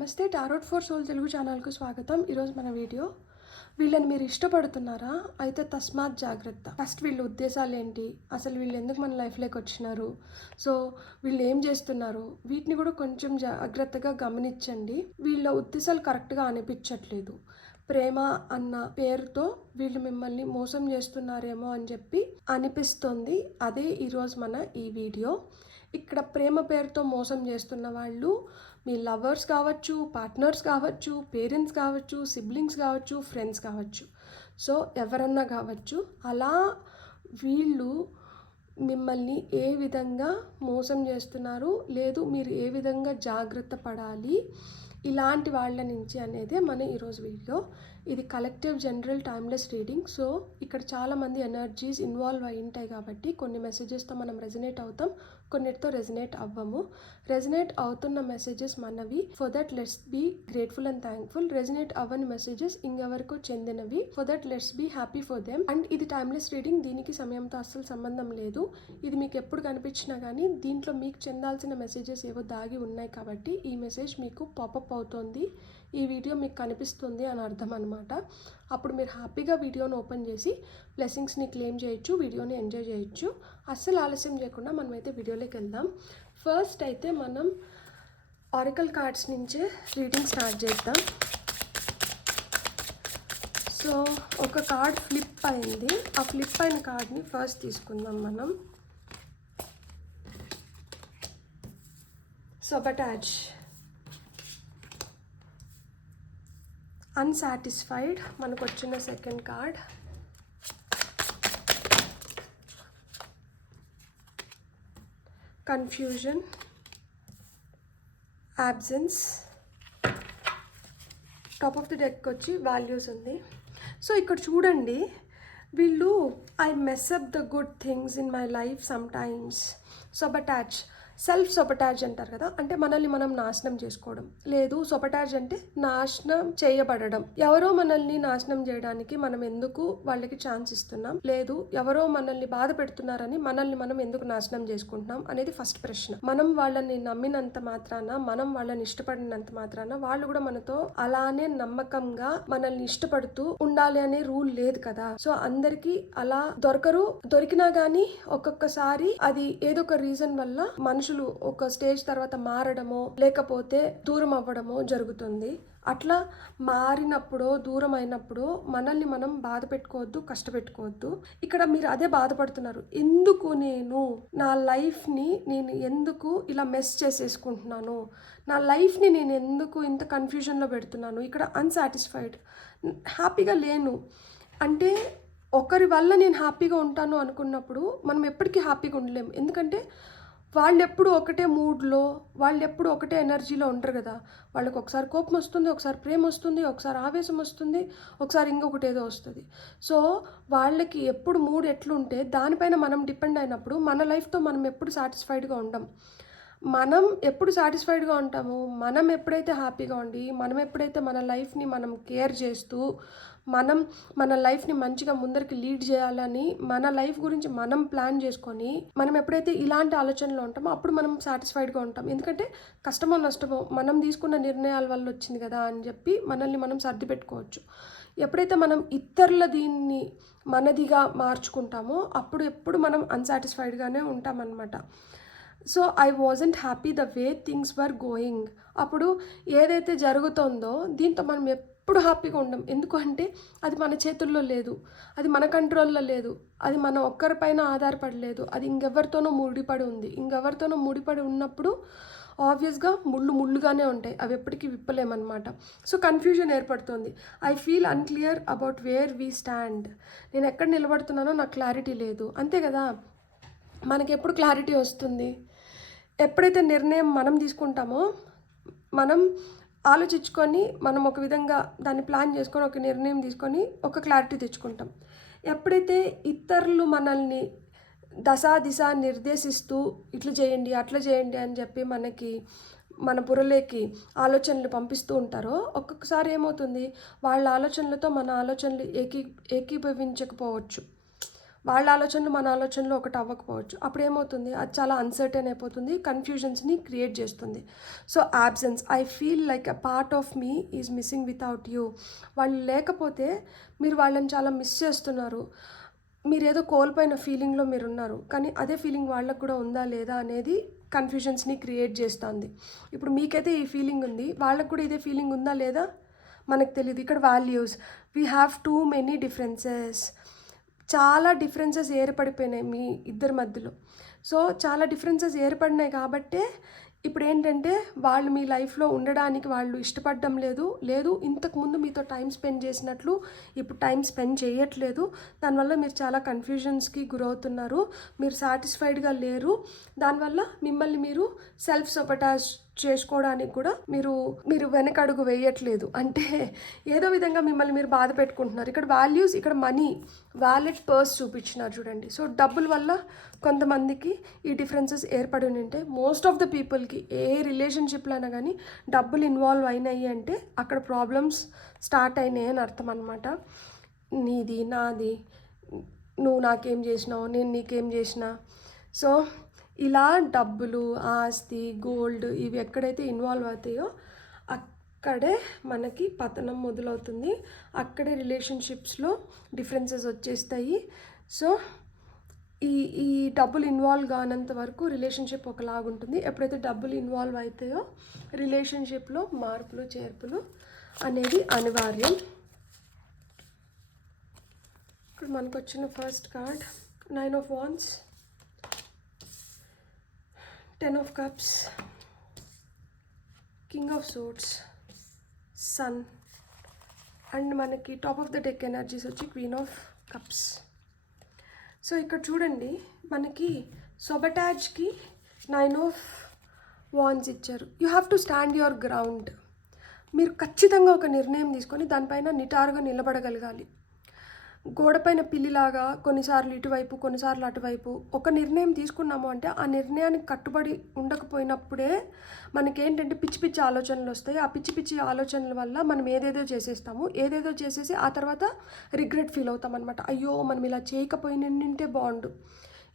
నమస్తే tarot for soul Telugu ఛానల్కు స్వాగతం. ఈరోజు మన వీడియో వీళ్ళని మీరు ఇష్టపడుతున్నారా? అయితే తస్మాత్ జాగ్రత్త. ఫస్ట్ వీళ్ళ ఉద్దేశాలు ఏంటి, అసలు వీళ్ళు ఎందుకు మన లైఫ్లోకి వచ్చినారు, సో వీళ్ళు ఏం చేస్తున్నారు, వీటిని కూడా కొంచెం జాగ్రత్తగా గమనించండి. వీళ్ళ ఉద్దేశాలు కరెక్ట్గా అనిపించట్లేదు. ప్రేమ అన్న పేరుతో వీళ్ళు మిమ్మల్ని మోసం చేస్తున్నారేమో అని చెప్పి అనిపిస్తుంది. అదే ఈరోజు మన ఈ వీడియో. ఇక్కడ ప్రేమ పేరుతో మోసం చేస్తున్న వాళ్ళు మీ లవర్స్ కావచ్చు, పార్ట్నర్స్ కావచ్చు, పేరెంట్స్ కావచ్చు, సిబ్లింగ్స్ కావచ్చు, ఫ్రెండ్స్ కావచ్చు, సో ఎవరన్నా కావచ్చు. అలా వీళ్ళు మిమ్మల్ని ఏ విధంగా మోసం చేస్తున్నారు, లేదు మీరు ఏ విధంగా జాగ్రత్త పడాలి ఇలాంటి వాళ్ళ నుంచి అనేది మన ఈరోజు వీడియో. ఇది collective general timeless reading. So ఇక్కడ చాలామంది ఎనర్జీస్ ఇన్వాల్వ్ అయి ఉంటాయి కాబట్టి కొన్ని మెసేజెస్తో మనం రెజనేట్ అవుతాం, కొన్నిటితో రెజనేట్ అవ్వము. రెజనేట్ అవుతున్న మెసేజెస్ మనవి, for that let's be grateful and thankful. Resonate అవ్వని మెసేజెస్ ఇంకెవరికో చెందినవి, for that let's be happy for them. And ఇది టైమ్లెస్ రీడింగ్, దీనికి సమయంతో అస్సలు సంబంధం లేదు. ఇది మీకు ఎప్పుడు కనిపించినా కానీ దీంట్లో మీకు చెందాల్సిన మెసేజెస్ ఏవో దాగి ఉన్నాయి కాబట్టి ఈ మెసేజ్ మీకు పాపప్ అవుతుంది, ఈ వీడియో మీకు కనిపిస్తుంది అని అర్థం అనమాట. అప్పుడు మీరు హ్యాపీగా వీడియోని ఓపెన్ చేసి బ్లెస్సింగ్స్ని క్లెయిమ్ చేయొచ్చు, వీడియోని ఎంజాయ్ చేయొచ్చు. అస్సలు ఆలస్యం చేయకుండా మనమైతే వీడియోలోకి వెళ్దాం. ఫస్ట్ అయితే మనం ఆరికల్ కార్డ్స్ నుంచే రీడింగ్ స్టార్ట్ చేద్దాం. సో ఒక కార్డ్ ఫ్లిప్ అయింది, ఆ ఫ్లిప్ అయిన కార్డ్ని ఫస్ట్ తీసుకుందాం మనం. సబటాజ్, అన్సాటిస్ఫైడ్ మనకు వచ్చిన second card. Confusion, absence. Top of the deck వచ్చి వాల్యూస్ ఉంది. సో ఇక్కడ చూడండి, వీళ్ళు I mess up the good things in my life sometimes. Sabotage, self sabotage అంటారు కదా, అంటే మనల్ని మనం నాశనం చేసుకోవడం. లేదు, సొపటాజ్ అంటే నాశనం చేయబడడం. ఎవరో మనల్ని నాశనం చేయడానికి మనం ఎందుకు వాళ్ళకి ఛాన్స్ ఇస్తున్నాం, లేదు ఎవరో మనల్ని బాధ పెడుతున్నారని మనల్ని మనం ఎందుకు నాశనం చేసుకుంటున్నాం అనేది ఫస్ట్ ప్రశ్న. మనం వాళ్ళని నమ్మినంత మాత్రాన, మనం వాళ్ళని ఇష్టపడినంత మాత్రాన వాళ్ళు కూడా మనతో అలానే నమ్మకంగా మనల్ని ఇష్టపడుతూ ఉండాలి అనే రూల్ లేదు కదా. సో అందరికీ అలా దొరకరు, దొరికినా కానీ ఒక్కొక్కసారి అది ఏదో ఒక రీజన్ వల్ల మనుషులు ఒక స్టేజ్ తర్వాత మారడమో లేకపోతే దూరం అవ్వడమో జరుగుతుంది. అట్లా మారినప్పుడు, దూరం అయినప్పుడు మనల్ని మనం బాధ పెట్టుకోవద్దు, కష్టపెట్టుకోవద్దు. ఇక్కడ మీరు అదే బాధపడుతున్నారు, ఎందుకు నేను నా లైఫ్ని నేను ఎందుకు ఇలా మెస్ చేసేసుకుంటున్నాను, నా లైఫ్ని నేను ఎందుకు ఇంత కన్ఫ్యూజన్లో పెడుతున్నాను, ఇక్కడ అన్సాటిస్ఫైడ్, హ్యాపీగా లేను అంటే ఒకరి వల్ల నేను హ్యాపీగా ఉంటాను అనుకున్నప్పుడు మనం ఎప్పటికీ హ్యాపీగా ఉండలేము. ఎందుకంటే వాళ్ళు ఎప్పుడు ఒకటే మూడ్లో, వాళ్ళు ఎప్పుడు ఒకటే ఎనర్జీలో ఉంటారు కదా. వాళ్ళకి ఒకసారి కోపం వస్తుంది, ఒకసారి ప్రేమ వస్తుంది, ఒకసారి ఆవేశం వస్తుంది, ఒకసారి ఇంకొకటి ఏదో వస్తుంది. సో వాళ్ళకి ఎప్పుడు మూడ్ ఎట్లుంటే దానిపైన మనం డిపెండ్ అయినప్పుడు మన లైఫ్తో మనం ఎప్పుడు సాటిస్ఫైడ్గా ఉండం. మనం ఎప్పుడు సాటిస్ఫైడ్గా ఉంటాము, మనం ఎప్పుడైతే హ్యాపీగా ఉండి, మనం ఎప్పుడైతే మన లైఫ్ని మనం కేర్ చేస్తూ మనం మన లైఫ్ని మంచిగా ముందరికి లీడ్ చేయాలని మన లైఫ్ గురించి మనం ప్లాన్ చేసుకొని మనం ఎప్పుడైతే ఇలాంటి ఆలోచనలో ఉంటామో అప్పుడు మనం సాటిస్ఫైడ్గా ఉంటాం. ఎందుకంటే కష్టమో నష్టమో మనం తీసుకున్న నిర్ణయాల వల్ల వచ్చింది కదా అని చెప్పి మనల్ని మనం సర్ది పెట్టుకోవచ్చు. ఎప్పుడైతే మనం ఇతరుల దీన్ని మనదిగా మార్చుకుంటామో అప్పుడు ఎప్పుడు మనం అన్సాటిస్ఫైడ్గానే ఉంటామన్నమాట. So I wasn't happy the way things were going. అప్పుడు ఏదైతే జరుగుతుందో దీంతో మనం ఎప్పుడు హ్యాపీగా ఉండం. ఎందుకంటే అది మన చేతుల్లో లేదు, అది మన కంట్రోల్లో లేదు, అది మన ఒక్కరిపైన ఆధారపడలేదు, అది ఇంకెవరితోనో ముడిపడి ఉంది. ఇంకెవరితోనో ముడిపడి ఉన్నప్పుడు ఆబ్వియస్గా ముళ్ళుగానే ఉంటాయి, అవి ఎప్పటికీ విప్పలేమన్నమాట. సో కన్ఫ్యూజన్ ఏర్పడుతుంది. I feel unclear about where we stand. నేను ఎక్కడ నిలబడుతున్నానో నాకు క్లారిటీ లేదు. అంతే కదా, మనకి ఎప్పుడు క్లారిటీ వస్తుంది, ఎప్పుడైతే నిర్ణయం మనం తీసుకుంటామో, మనం ఆలోచించుకొని మనం ఒక విధంగా దాన్ని ప్లాన్ చేసుకొని ఒక నిర్ణయం తీసుకొని ఒక క్లారిటీ తెచ్చుకుంటాం. ఎప్పుడైతే ఇతరులు మనల్ని దిశ నిర్దేశిస్తూ ఇట్లా చేయండి అట్లా చేయండి అని చెప్పి మనకి మన బుర్రలోకి ఆలోచనలు పంపిస్తూ ఉంటారో ఒక్కొక్కసారి ఏమవుతుంది, వాళ్ళ ఆలోచనలతో మన ఆలోచనలు ఏకీభవించకపోవచ్చు. వాళ్ళ ఆలోచనలు మన ఆలోచనలు ఒకటి అవ్వకపోవచ్చు. అప్పుడు ఏమవుతుంది, అది చాలా అన్సర్టైన్ అయిపోతుంది, కన్ఫ్యూజన్స్ని క్రియేట్ చేస్తుంది. So absence, I feel like a part of me is missing without you. వాళ్ళు లేకపోతే మీరు వాళ్ళని చాలా మిస్ చేస్తున్నారు. మీరేదో కోల్పోయిన ఫీలింగ్లో మీరున్నారు, కానీ అదే ఫీలింగ్ వాళ్ళకు కూడా ఉందా లేదా అనేది కన్ఫ్యూజన్స్ని క్రియేట్ చేస్తుంది. ఇప్పుడు మీకైతే ఈ ఫీలింగ్ ఉంది, వాళ్ళకు కూడా ఇదే ఫీలింగ్ ఉందా లేదా మనకు తెలియదు. ఇక్కడ values, we have too many differences, చాలా డిఫరెన్సెస్ ఏర్పడిపోయినాయి మీ ఇద్దరి మధ్యలో. సో చాలా డిఫరెన్సెస్ ఏర్పడినాయి కాబట్టే ఇప్పుడు ఏంటంటే వాళ్ళు మీ లైఫ్లో ఉండడానికి వాళ్ళు ఇష్టపడడం లేదు ఇంతకుముందు మీతో టైం స్పెండ్ చేసినట్లు ఇప్పుడు టైం స్పెండ్ చేయట్లేదు. దానివల్ల మీరు చాలా కన్ఫ్యూజన్స్కి గురవుతున్నారు, మీరు సాటిస్ఫైడ్గా లేరు. దానివల్ల మిమ్మల్ని మీరు సెల్ఫ్ సబటాజ్ చేసుకోవడానికి కూడా మీరు వెనకడుగు వేయట్లేదు. అంటే ఏదో విధంగా మిమ్మల్ని మీరు బాధ పెట్టుకుంటున్నారు. ఇక్కడ వాల్యూస్, ఇక్కడ మనీ, వ్యాలెట్, పర్స్ చూపించినారు చూడండి. సో డబ్బుల వల్ల కొంతమందికి ఈ డిఫరెన్సెస్ ఏర్పడి ఉంటే, మోస్ట్ ఆఫ్ ద పీపుల్కి ఏ రిలేషన్షిప్లో అయినా కానీ డబ్బులు ఇన్వాల్వ్ అయినాయి అంటే అక్కడ ప్రాబ్లమ్స్ స్టార్ట్ అయినాయి అని అర్థం అనమాట. నీది నాది, నువ్వు నాకేం చేసినావు, నేను నీకేం చేసినా. సో ఇలా డబ్బులు, ఆస్తి, గోల్డ్ ఇవి ఎక్కడైతే ఇన్వాల్వ్ అవుతాయో అక్కడే మనకి పతనం మొదలవుతుంది, అక్కడే రిలేషన్షిప్స్లో డిఫరెన్సెస్ వచ్చేస్తాయి. సో ఈ డబ్బులు ఇన్వాల్వ్ కానంత వరకు రిలేషన్షిప్ ఒకలాగుంటుంది. ఎప్పుడైతే డబ్బులు ఇన్వాల్వ్ అవుతాయో రిలేషన్షిప్లో మార్పులు చేర్పులు అనేది అనివార్యం. ఇక్కడ మనకు వచ్చిన first card 9 of Wands, 10 of Cups, King of Swords, Sun, and మనకి top of the deck energies వచ్చి Queen of Cups. సో ఇక్కడ చూడండి, మనకి సొబటాజ్కి 9 of Wands ఇచ్చారు. You have to stand your ground. మీరు ఖచ్చితంగా ఒక నిర్ణయం తీసుకొని దానిపైన నిటారుగా నిలబడగలగాలి. గోడపైన పిల్లిలాగా కొన్నిసార్లు ఇటువైపు కొన్నిసార్లు అటువైపు ఒక నిర్ణయం తీసుకున్నాము అంటే ఆ నిర్ణయానికి కట్టుబడి ఉండకపోయినప్పుడే మనకేంటంటే పిచ్చి పిచ్చి ఆలోచనలు వస్తాయి. ఆ పిచ్చి పిచ్చి ఆలోచనల వల్ల మనం ఏదేదో చేసేసి ఆ తర్వాత రిగ్రెట్ ఫీల్ అవుతాం అనమాట. అయ్యో మనం ఇలా చేయకపోయినంటే బాగుండు,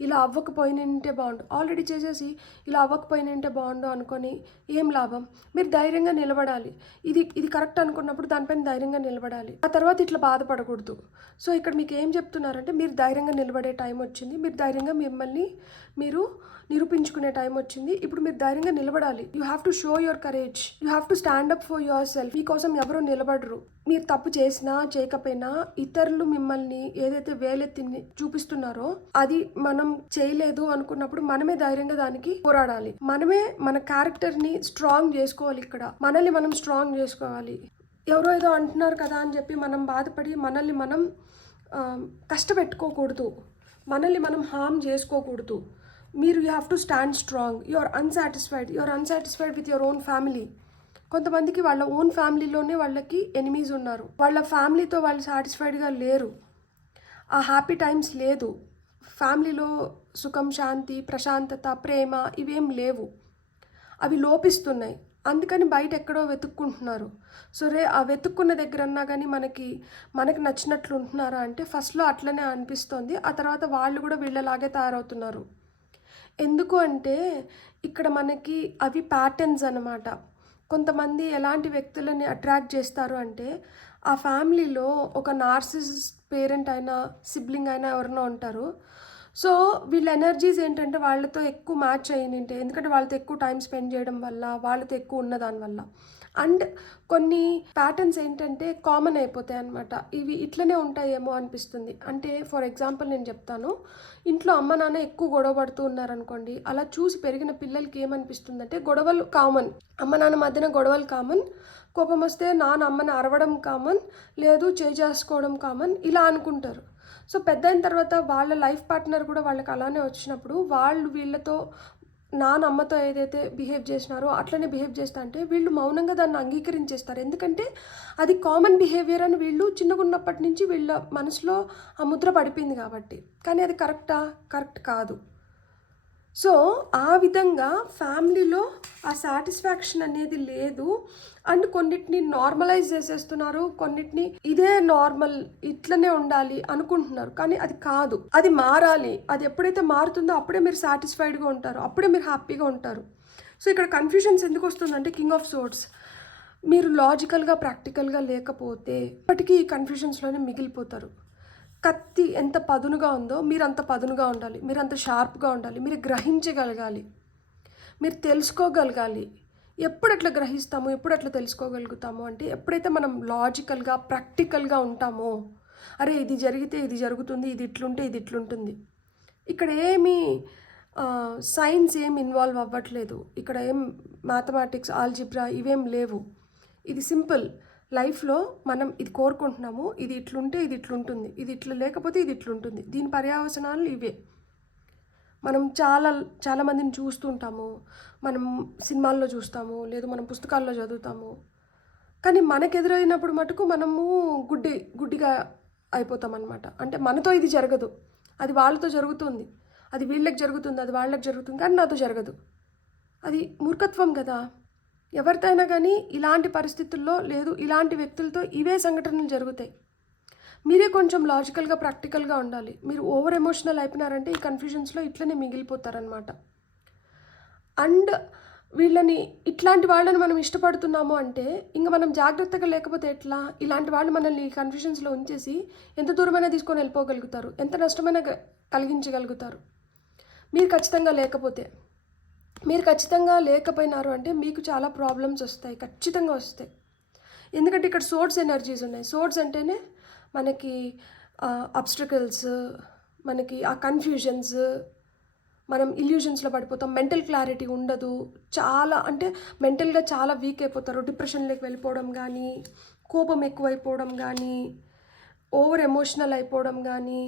ఇలా అవ్వకపోయినంటే బాగుండు, ఆల్రెడీ చేసేసి ఇలా అవ్వకపోయినంటే బాగుండు అనుకొని ఏం లాభం. మీరు ధైర్యంగా నిలబడాలి. ఇది కరెక్ట్ అనుకున్నప్పుడు దానిపైన ధైర్యంగా నిలబడాలి. ఆ తర్వాత ఇట్లా బాధపడకూడదు. సో ఇక్కడ మీకు ఏం చెప్తున్నారంటే మీరు ధైర్యంగా నిలబడే టైం వచ్చింది, మీరు ధైర్యంగా మిమ్మల్ని మీరు నిరూపించుకునే టైం వచ్చింది. ఇప్పుడు మీరు ధైర్యంగా నిలబడాలి. You have to show your courage, you have to stand up for your self. మీకోసం ఎవరూ నిలబడరు. మీరు తప్పు చేసినా చేయకపోయినా ఇతరులు మిమ్మల్ని ఏదైతే వేలెత్తి చూపిస్తున్నారో అది మనం చేయలేదు అనుకున్నప్పుడు మనమే ధైర్యంగా దానికి పోరాడాలి. మనమే మన క్యారెక్టర్ని స్ట్రాంగ్ చేసుకోవాలి. ఇక్కడ మనల్ని మనం స్ట్రాంగ్ చేసుకోవాలి. ఎవరో ఏదో అంటున్నారు కదా అని చెప్పి మనం బాధపడి మనల్ని మనం కష్టపెట్టుకోకూడదు, మనల్ని మనం హార్మ్ చేసుకోకూడదు. మీరు you have to stand strong. You are unsatisfied with your own family. కొంతమందికి వాళ్ళ ఓన్ ఫ్యామిలీలోనే వాళ్ళకి ఎనిమీస్ ఉన్నారు. వాళ్ళ ఫ్యామిలీతో వాళ్ళు సాటిస్ఫైడ్గా లేరు, ఆ హ్యాపీ టైమ్స్ లేదు, ఫ్యామిలీలో సుఖం, శాంతి, ప్రశాంతత, ప్రేమ ఇవేం లేవు, అవి లోపిస్తున్నాయి. అందుకని బయట ఎక్కడో వెతుక్కుంటున్నారు. సో ఆ వెతుక్కున్న దగ్గరన్నా కానీ మనకి నచ్చినట్లు ఉంటున్నారా అంటే ఫస్ట్లో అట్లనే అనిపిస్తుంది. ఆ తర్వాత వాళ్ళు కూడా వీళ్ళలాగే తయారవుతున్నారు. ఎందుకు అంటే ఇక్కడ మనకి అవి ప్యాటర్న్స్ అన్నమాట. కొంతమంది ఎలాంటి వ్యక్తులని అట్రాక్ట్ చేస్తారు అంటే ఆ ఫ్యామిలీలో ఒక నార్సిసిస్ట్ పేరెంట్ అయినా సిబ్లింగ్ అయినా ఎవరైనా ఉంటారు. సో వీళ్ళ ఎనర్జీస్ ఏంటంటే వాళ్ళతో ఎక్కువ మ్యాచ్ అయ్యింటే, ఎందుకంటే వాళ్ళతో ఎక్కువ టైం స్పెండ్ చేయడం వల్ల, వాళ్ళతో ఎక్కువ ఉన్న దానివల్ల. అండ్ కొన్ని ప్యాటర్న్స్ ఏంటంటే కామన్ అయిపోతాయి అన్నమాట. ఇవి ఇట్లనే ఉంటాయేమో అనిపిస్తుంది. అంటే ఫర్ ఎగ్జాంపుల్ నేను చెప్తాను, ఇంట్లో అమ్మ నాన్న ఎక్కువ గొడవ పడుతూ ఉన్నారనుకోండి, అలా చూసి పెరిగిన పిల్లలకి ఏమనిపిస్తుందంటే గొడవలు కామన్, అమ్మ నాన్న మధ్యన గొడవలు కామన్, కోపం వస్తే నాన్న అమ్మని అరవడం కామన్, లేదు చేసుకోవడం కామన్, ఇలా అనుకుంటారు. సో పెద్ద అయిన తర్వాత వాళ్ళ లైఫ్ పార్ట్నర్ కూడా వాళ్ళకి అలానే వచ్చినప్పుడు వాళ్ళు వీళ్ళతో నాన్న అమ్మతో ఏదైతే బిహేవ్ చేసినారో అట్లనే బిహేవ్ చేస్తా అంటే వీళ్ళు మౌనంగా దాన్ని అంగీకరించేస్తారు. ఎందుకంటే అది కామన్ బిహేవియర్ అని వీళ్ళు చిన్నగా ఉన్నప్పటి నుంచి వీళ్ళ మనసులో ఆ ముద్ర పడిపోయింది కాబట్టి. కానీ అది కరెక్ట్ కాదు. సో ఆ విధంగా ఫ్యామిలీలో ఆ సాటిస్ఫాక్షన్ అనేది లేదు. అండ్ కొన్నిటిని నార్మలైజ్ చేసేస్తున్నారు, కొన్నిటిని ఇదే నార్మల్, ఇట్లనే ఉండాలి అనుకుంటున్నారు. కానీ అది కాదు, అది మారాలి. అది ఎప్పుడైతే మారుతుందో అప్పుడే మీరు సాటిస్ఫైడ్గా ఉంటారు, అప్పుడే మీరు హ్యాపీగా ఉంటారు. సో ఇక్కడ కన్ఫ్యూజన్స్ ఎందుకు వస్తుందంటే కింగ్ ఆఫ్ సోర్డ్స్, మీరు లాజికల్గా ప్రాక్టికల్గా లేకపోతే ఇప్పటికీ ఈ కన్ఫ్యూజన్స్లోనే మిగిలిపోతారు. కత్తి ఎంత పదునుగా ఉందో మీరు అంత పదునుగా ఉండాలి, మీరు అంత షార్ప్గా ఉండాలి, మీరు గ్రహించగలగాలి, మీరు తెలుసుకోగలగాలి. ఎప్పుడు అట్లా గ్రహిస్తాము, ఎప్పుడు అట్లా తెలుసుకోగలుగుతాము అంటే ఎప్పుడైతే మనం లాజికల్గా ప్రాక్టికల్గా ఉంటామో, అరే ఇది జరిగితే ఇది జరుగుతుంది, ఇది ఇట్లుంటే ఇది ఇట్లుంటుంది. ఇక్కడ ఏమీ సైన్స్ ఏం ఇన్వాల్వ్ అవ్వట్లేదు, ఇక్కడ ఏం మ్యాథమెటిక్స్, ఆల్జిబ్రా ఇవేం లేవు. ఇది సింపుల్. లైఫ్లో మనం ఇది కోరుకుంటున్నాము, ఇది ఇట్లుంటే ఇది ఇట్లుంటుంది, ఇది ఇట్లా లేకపోతే ఇది ఇట్లుంటుంది, దీని పర్యవసనాలు ఇవే. మనం చాలా మందిని చూస్తుంటాము, మనం సినిమాల్లో చూస్తాము, లేదు మనం పుస్తకాల్లో చదువుతాము. కానీ మనకు ఎదురైనప్పుడు మటుకు మనము గుడ్డిగా అయిపోతాం అనమాట. అంటే మనతో ఇది జరగదు, అది వాళ్ళతో జరుగుతుంది, అది వీళ్ళకి జరుగుతుంది, అది వాళ్ళకి జరుగుతుంది, కానీ నాతో జరగదు. అది మూర్ఖత్వం కదా. ఎవరితో అయినా కానీ ఇలాంటి పరిస్థితుల్లో, లేదు ఇలాంటి వ్యక్తులతో ఇవే సంఘటనలు జరుగుతాయి. మీరే కొంచెం లాజికల్గా ప్రాక్టికల్గా ఉండాలి. మీరు ఓవర్ ఎమోషనల్ అయిపోయినారంటే ఈ కన్ఫ్యూజన్స్లో ఇట్లనే మిగిలిపోతారనమాట. అండ్ వీళ్ళని, ఇట్లాంటి వాళ్ళని మనం ఇష్టపడుతున్నాము అంటే ఇంకా మనం జాగ్రత్తగా లేకపోతే ఎట్లా? ఇలాంటి వాళ్ళు మనల్ని ఈ కన్ఫ్యూజన్స్లో ఉంచేసి ఎంత దూరమైనా తీసుకొని వెళ్ళిపోగలుగుతారు, ఎంత నష్టమైనా కలిగించగలుగుతారు. మీరు ఖచ్చితంగా లేకపోయినారు అంటే మీకు చాలా ప్రాబ్లమ్స్ వస్తాయి, ఖచ్చితంగా వస్తాయి. ఎందుకంటే ఇక్కడ సోర్స్ ఎనర్జీస్ ఉన్నాయి. సోర్స్ అంటేనే మనకి అబ్స్ట్రకల్స్, మనకి ఆ కన్ఫ్యూజన్స్, మనం ఇల్యూజన్స్లో పడిపోతాం, మెంటల్ క్లారిటీ ఉండదు, చాలా అంటే మెంటల్గా చాలా వీక్ అయిపోతారు, డిప్రెషన్లోకి వెళ్ళిపోవడం కానీ, కోపం ఎక్కువైపోవడం కానీ, ఓవర్ ఎమోషనల్ అయిపోవడం కానీ,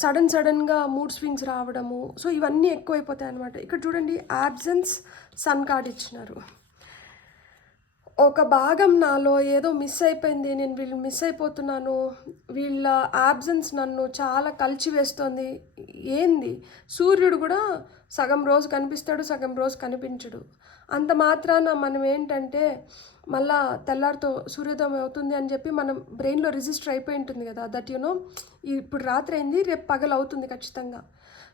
సడన్గా మూడ్ స్వింగ్స్ రావడము. సో ఇవన్నీ ఎక్కువైపోతాయి అన్నమాట. ఇక్కడ చూడండి, యాబ్సెన్స్ సన్ కార్డ్ ఇచ్చినారు. ఒక భాగం నాలో ఏదో మిస్ అయిపోయింది, నేను వీళ్ళు మిస్ అయిపోతున్నాను, వీళ్ళ యాబ్సెన్స్ నన్ను చాలా కలిచివేస్తోంది. ఏంది, సూర్యుడు కూడా సగం రోజు కనిపిస్తాడు, సగం రోజు కనిపించడు. అంత మాత్రాన మనం ఏంటంటే మళ్ళా తెల్లారితో సూర్యోదయం అవుతుంది అని చెప్పి మనం బ్రెయిన్లో రిజిస్టర్ అయిపోయి ఉంటుంది కదా, దట్ ఇప్పుడు రాత్రి అయింది, రేపు పగలు అవుతుంది ఖచ్చితంగా.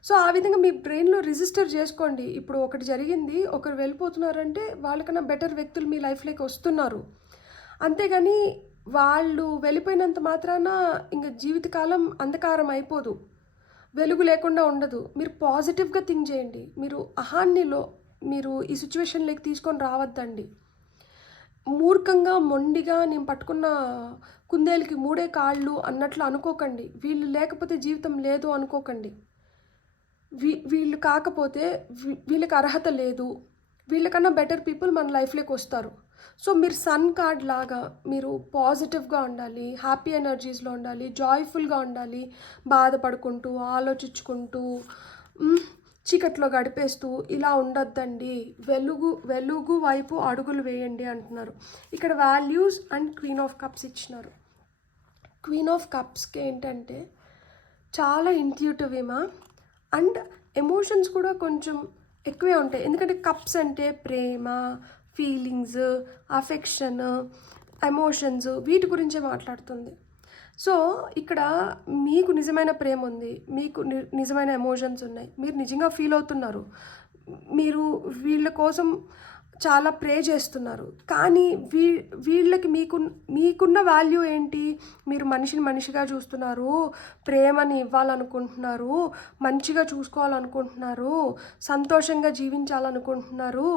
సో ఆ విధంగా మీ బ్రెయిన్లో రిజిస్టర్ చేసుకోండి. ఇప్పుడు ఒకటి జరిగింది, ఒకరు వెళ్ళిపోతున్నారంటే వాళ్ళకన్నా బెటర్ వ్యక్తులు మీ లైఫ్లోకి వస్తున్నారు. అంతేగాని వాళ్ళు వెళ్ళిపోయినంత మాత్రాన ఇంకా జీవితకాలం అంధకారం అయిపోదు, వెలుగు లేకుండా ఉండదు. మీరు పాజిటివ్గా థింక్ చేయండి. మీరు మీరు ఈ సిచ్యువేషన్లోకి తీసుకొని రావద్దండి. మూర్ఖంగా మొండిగా నేను పట్టుకున్న కుందేలుకి మూడే కాళ్ళు అన్నట్లు అనుకోకండి. వీళ్ళు లేకపోతే జీవితం లేదు అనుకోకండి. వీళ్ళు కాకపోతే వీళ్ళకి అర్హత లేదు, వీళ్ళకన్నా బెటర్ పీపుల్ మన లైఫ్లోకి వస్తారు. సో మీరు సన్ కార్డ్ లాగా మీరు పాజిటివ్గా ఉండాలి, హ్యాపీ ఎనర్జీస్లో ఉండాలి, జాయ్ఫుల్గా ఉండాలి. బాధపడుకుంటూ, ఆలోచించుకుంటూ, చీకట్లో గడిపేస్తూ ఇలా ఉండొద్దండి. వెలుగు వైపు అడుగులు వేయండి అంటున్నారు. ఇక్కడ values and queen of cups ఇచ్చినారు. క్వీన్ ఆఫ్ కప్స్కి ఏంటంటే చాలా ఇంట్యూటివ్ ఏమా, అండ్ ఎమోషన్స్ కూడా కొంచెం ఎక్కువే ఉంటాయి. ఎందుకంటే కప్స్ అంటే ప్రేమ, ఫీలింగ్స్, అఫెక్షన్, ఎమోషన్స్, వీటి గురించే మాట్లాడుతుంది. సో ఇక్కడ మీకు నిజమైన ప్రేమ ఉంది, మీకు నిజమైన ఎమోషన్స్ ఉన్నాయి, మీరు నిజంగా ఫీల్ అవుతున్నారు, మీరు వీళ్ళ కోసం చాలా ప్రే చేస్తున్నారు. కానీ వీళ్ళకి మీకున్న వాల్యూ ఏంటి? మీరు మనిషిని మనిషిగా చూస్తున్నారు, ప్రేమని ఇవ్వాలనుకుంటున్నారు, మంచిగా చూసుకోవాలనుకుంటున్నారు, సంతోషంగా జీవించాలనుకుంటున్నారు.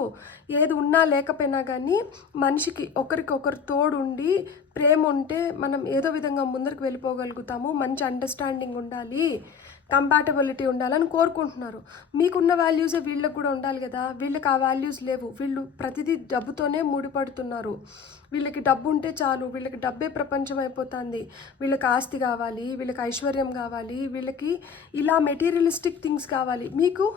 ఏది ఉన్నా లేకపోయినా కానీ మనిషికి ఒకరికొకరు తోడుండి ప్రేమ ఉంటే మనం ఏదో విధంగా ముందరికి వెళ్ళిపోగలుగుతాము. మంచి అండర్స్టాండింగ్ ఉండాలి, కంపాటబిలిటీ ఉండాలని కోరుకుంటున్నారు. మీకున్న వాల్యూసే వీళ్ళకి కూడా ఉండాలి కదా. వీళ్ళకి ఆ వాల్యూస్ లేవు. వీళ్ళు ప్రతిదీ డబ్బుతోనే ముడిపడుతున్నారు. వీళ్ళకి డబ్బు ఉంటే చాలు, వీళ్ళకి డబ్బే ప్రపంచం అయిపోతుంది. వీళ్ళకి ఆస్తి కావాలి, వీళ్ళకి ఐశ్వర్యం కావాలి, వీళ్ళకి ఇలా మెటీరియలిస్టిక్ థింగ్స్ కావాలి. మీకు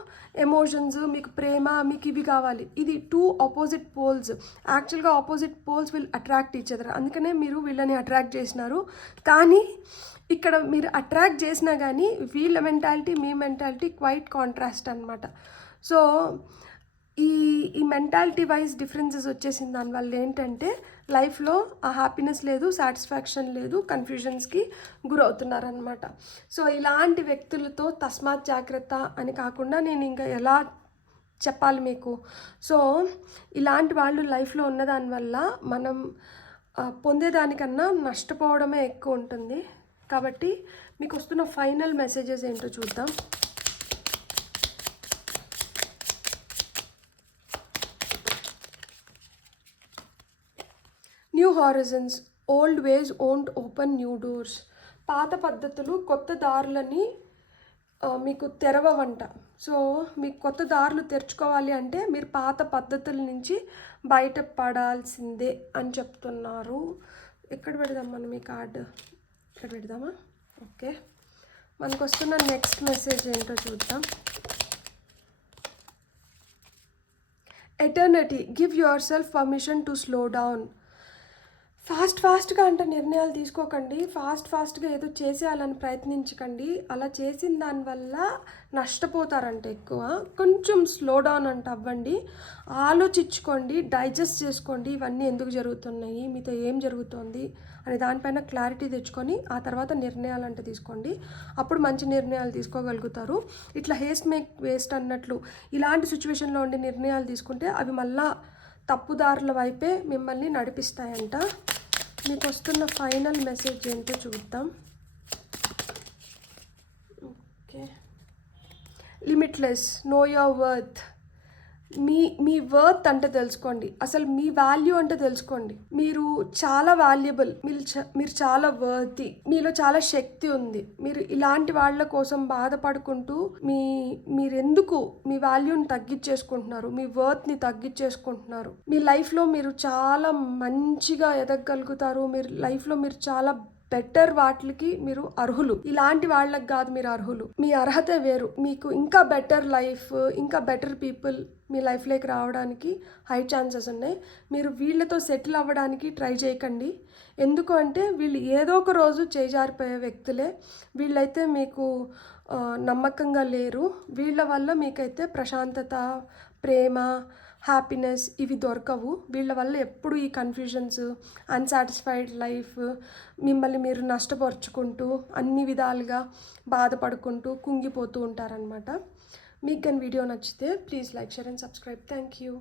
ఎమోషన్స్, మీకు ప్రేమ, మీకు ఇవి కావాలి. ఇది టూ ఆపోజిట్ పోల్స్. యాక్చువల్గా opposite poles will attract each other. అందుకనే మీరు వీళ్ళని అట్రాక్ట్ చేసినారు. కానీ ఇక్కడ మీరు అట్రాక్ట్ చేసినా కానీ వీళ్ళ మెంటాలిటీ మీ మెంటాలిటీ క్వైట్ కాంట్రాస్ట్ అనమాట. సో ఈ మెంటాలిటీ వైజ్ డిఫరెన్సెస్ వచ్చేసిన దానివల్ల ఏంటంటే లైఫ్లో ఆ హ్యాపీనెస్ లేదు, సాటిస్ఫాక్షన్ లేదు, కన్ఫ్యూజన్స్కి గురవుతున్నారనమాట. సో ఇలాంటి వ్యక్తులతో తస్మాత్ జాగ్రత్త అని కాకుండా నేను ఇంకా ఎలా చెప్పాలి మీకు. సో ఇలాంటి వాళ్ళు లైఫ్లో ఉన్నదానివల్ల మనం పొందేదానికన్నా నష్టపోవడమే ఎక్కువ ఉంటుంది. కాబట్టి మీకు వస్తున్న ఫైనల్ మెసేజెస్ ఏంటో చూద్దాం. New horizons, old ways won't open new doors. పాత పద్ధతులు కొత్త దారులని మీకు తెరవవంట. సో మీకు కొత్త దారులు తెరుచుకోవాలి అంటే మీరు పాత పద్ధతుల నుంచి బయటపడాల్సిందే అని చెప్తున్నారు. ఎక్కడ పెడదాం మనం ఈ కార్డు? ఇక్కడ పెడదామా? ఓకే, మనకు వస్తున్న నెక్స్ట్ మెసేజ్ ఏంటో చూద్దాం. Eternity, give your self permission to slow down. ఫాస్ట్గా అంటే నిర్ణయాలు తీసుకోకండి. ఫాస్ట్గా ఏదో చేసేయాలని ప్రయత్నించకండి. అలా చేసిన దానివల్ల నష్టపోతారంట ఎక్కువ. కొంచెం స్లో డౌన్ అంటే అవ్వండి, ఆలోచించుకోండి, డైజెస్ట్ చేసుకోండి. ఇవన్నీ ఎందుకు జరుగుతున్నాయి, మీతో ఏం జరుగుతుంది అనే దానిపైన క్లారిటీ తెచ్చుకొని ఆ తర్వాత నిర్ణయాలు అంటే తీసుకోండి. అప్పుడు మంచి నిర్ణయాలు తీసుకోగలుగుతారు. ఇట్లా వేస్ట్ అన్నట్లు ఇలాంటి సిచ్యువేషన్లో ఉండి నిర్ణయాలు తీసుకుంటే అవి మళ్ళా తప్పుదారుల వైపే మిమ్మల్ని నడిపిస్తాయంట. మీకు వస్తున్న ఫైనల్ మెసేజ్ ఏంటో చూద్దాం. Okay, limitless, know your worth. మీ వర్త్ అంటే తెలుసుకోండి, అసలు మీ వాల్యూ అంటే తెలుసుకోండి. మీరు చాలా వాల్యుబుల్, మీరు చాలా వర్తి, మీలో చాలా శక్తి ఉంది. మీరు ఇలాంటి వాళ్ళ కోసం బాధపడుకుంటూ మీరెందుకు మీ వాల్యూని తగ్గించేసుకుంటున్నారు, మీ వర్త్ని తగ్గించేసుకుంటున్నారు. మీ లైఫ్లో మీరు చాలా మంచిగా ఎదగగలుగుతారు. మీరు లైఫ్లో మీరు చాలా బెటర్ వాటికి మీరు అర్హులు. ఇలాంటి వాళ్ళకి కాదు మీరు అర్హులు. మీ అర్హత వేరు. మీకు ఇంకా బెటర్ లైఫ్, ఇంకా బెటర్ పీపుల్ మీ లైఫ్లోకి రావడానికి హై ఛాన్సెస్ ఉన్నాయి. మీరు వీళ్ళతో సెటిల్ అవ్వడానికి ట్రై చేయకండి. ఎందుకు అంటే వీళ్ళు ఏదో ఒక రోజు చేజారిపోయే వ్యక్తులే. వీళ్ళైతే మీకు నమ్మకంగా లేరు. వీళ్ళ వల్ల మీకైతే ప్రశాంతత, ప్రేమ, హ్యాపీనెస్ ఇవి దొరకవు. వీళ్ళ వల్ల ఎప్పుడు ఈ కన్ఫ్యూజన్స్, అన్సాటిస్ఫైడ్ లైఫ్, మిమ్మల్ని మీరు నష్టపరుచుకుంటూ అన్ని విధాలుగా బాధపడుకుంటూ కుంగిపోతూ ఉంటారనమాట. మీకు కానీ వీడియో నచ్చితే please like, share and subscribe. Thank you.